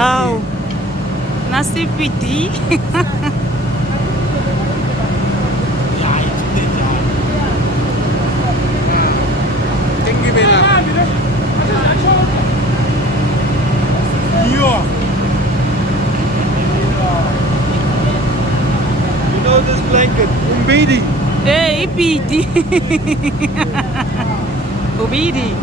Oh, nasi piti. Ja, iets dit jaar. Tinggi bilang. Ja. You know this blanket, Umbidi. Eh, piti. Ubidi.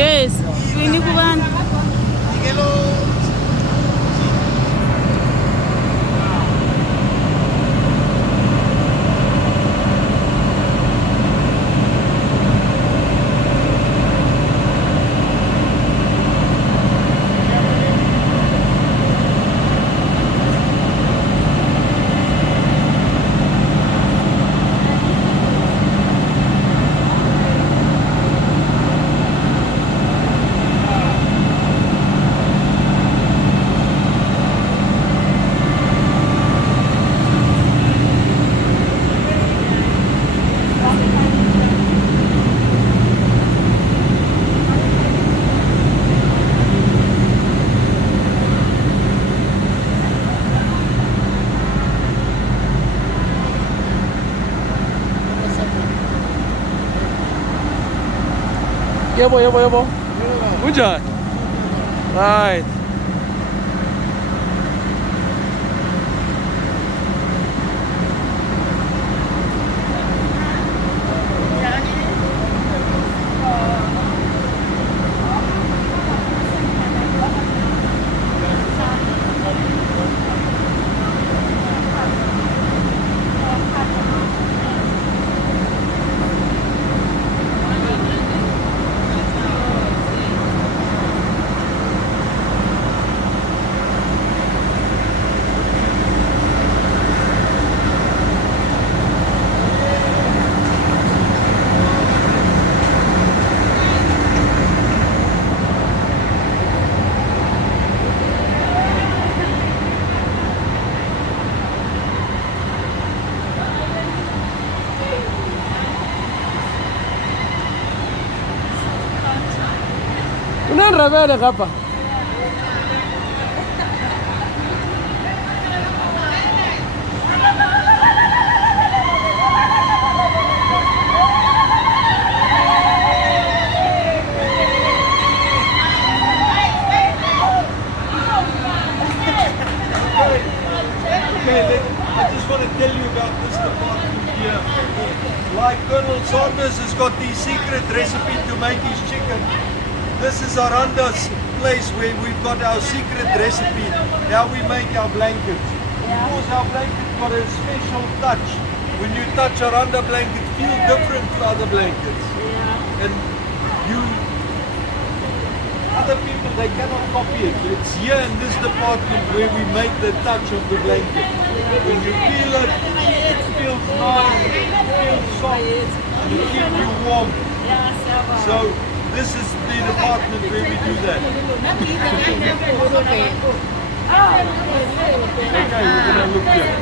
Yes, ini bukan. 여보. 운전. Right. Unaenda mbele hapa. Okay, I just want to tell you about this department here. Like Colonel Saunders has got the secret recipe to make his chicken. This is Aranda's place where we've got our secret recipe, how we make our blankets. Because our blanket got a special touch. When you touch Aranda blanket, feel different to other blankets. And other people, they cannot copy it. It's here in this department where we make the touch of the blanket. When you feel it, it feels nice, it feels soft, and it keeps you warm. So this is the department where we do that. Okay, we're gonna look here.